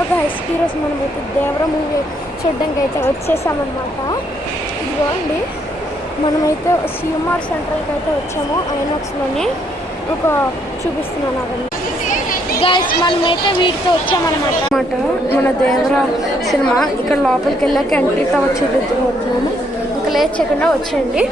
Hello guys, ఈరోజు మనమైతే దేవర movie చూడడానికి అయితే వచ్చేసామన్నమాట. ఇదిగోండి, మనమైతే సిఎంఆర్ సెంట్రల్కి అయితే వచ్చాము. ఐనాక్స్లోనే ఒక చూపిస్తున్నాను అవన్నీ. గైస్, మనమైతే వీటితో వచ్చామన్నమాట. మన దేవర సినిమా ఇక్కడ లోపలికి వెళ్ళాక ఎంట్రీ టవర్ చూపిస్తున్నాము. ఇంకా లేట్ చేయకుండా వచ్చేయండి.